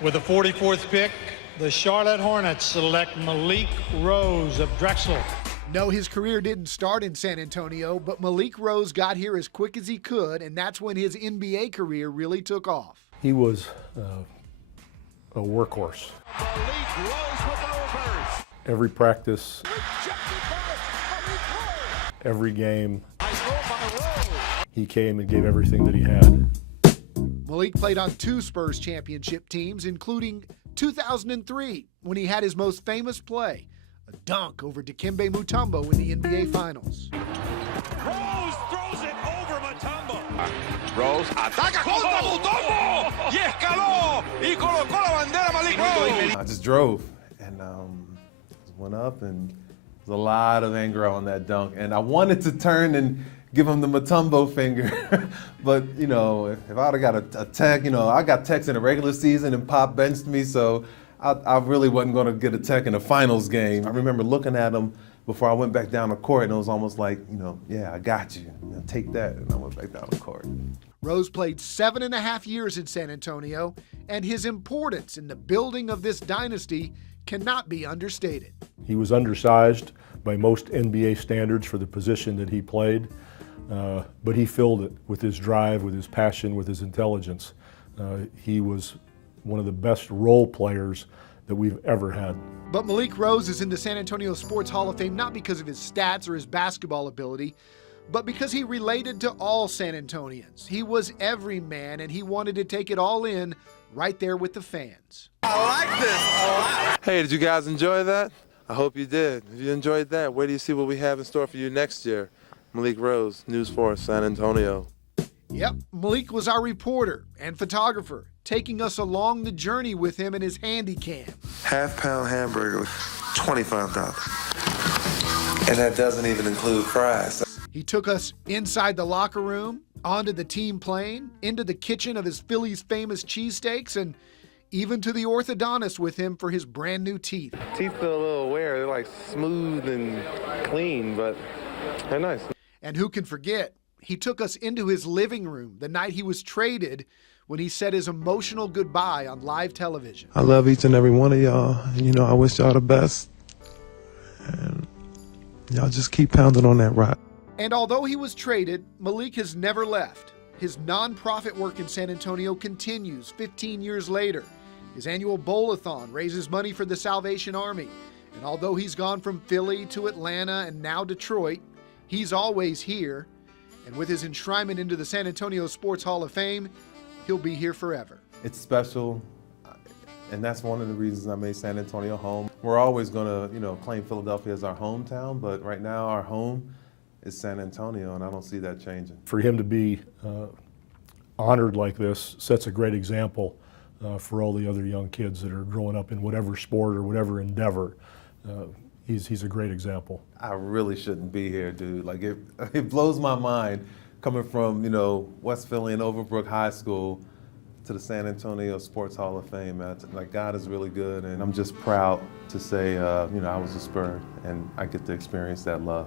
With the 44th pick, the Charlotte Hornets select Malik Rose of Drexel. No, his career didn't start in San Antonio, but Malik Rose got here as quick as he could, and that's when his NBA career really took off. He was a workhorse. Malik Rose with the reverse. Every practice, every game, he came and gave everything that he had. Malik played on 2 Spurs championship teams, including 2003, when he had his most famous play, a dunk over Dikembe Mutombo in the NBA Finals. Rose throws it over Mutombo. Rose ataca contra Mutombo y escaló y colocó la bandera Malik Rose. I just drove and went up, and there's a lot of anger on that dunk, and I wanted to turn and give him the Mutombo finger, but you know, if I'd have got a tech, you know, I got techs in the regular season and Pop benched me, so I really wasn't going to get a tech in a finals game. I remember looking at him before I went back down the court, and it was almost like, you know, yeah, I got you. Take that, and I went back down the court. Rose played 7.5 years in San Antonio, and his importance in the building of this dynasty cannot be understated. He was undersized by most NBA standards for the position that he played, but he filled it with his drive, with his passion, with his intelligence. He was one of the best role players that we've ever had. But Malik Rose is in the San Antonio Sports Hall of Fame not because of his stats or his basketball ability, but because he related to all San Antonians. He was every man, and he wanted to take it all in right there with the fans. I like this a lot. Hey, did you guys enjoy that? I hope you did. If you enjoyed that, wait till you see what we have in store for you next year. Malik Rose, News 4 San Antonio. Yep, Malik was our reporter and photographer, taking us along the journey with him in his handy cam. Half-pound hamburger, $25. And that doesn't even include fries. He took us inside the locker room, onto the team plane, into the kitchen of his Philly's famous cheesesteaks, and even to the orthodontist with him for his brand new teeth. Teeth feel a little weird. They're like smooth and clean, but they're nice. And who can forget, he took us into his living room the night he was traded, when he said his emotional goodbye on live television. I love each and every one of y'all. You know, I wish y'all the best. And y'all just keep pounding on that rock. And although he was traded, Malik has never left. His nonprofit work in San Antonio continues 15 years later. His annual bowl-a-thon raises money for the Salvation Army. And although he's gone from Philly to Atlanta and now Detroit, he's always here. And with his enshrinement into the San Antonio Sports Hall of Fame, he'll be here forever. It's special, and that's one of the reasons I made San Antonio home. We're always going to, you know, claim Philadelphia as our hometown, but right now our home is San Antonio, and I don't see that changing. For him to be honored like this sets a great example for all the other young kids that are growing up in whatever sport or whatever endeavor. He's a great example. I really shouldn't be here, dude. Like, it blows my mind coming from, you know, West Philly and Overbrook High School to the San Antonio Sports Hall of Fame. Like, God is really good, and I'm just proud to say, you know, I was a Spur, and I get to experience that love.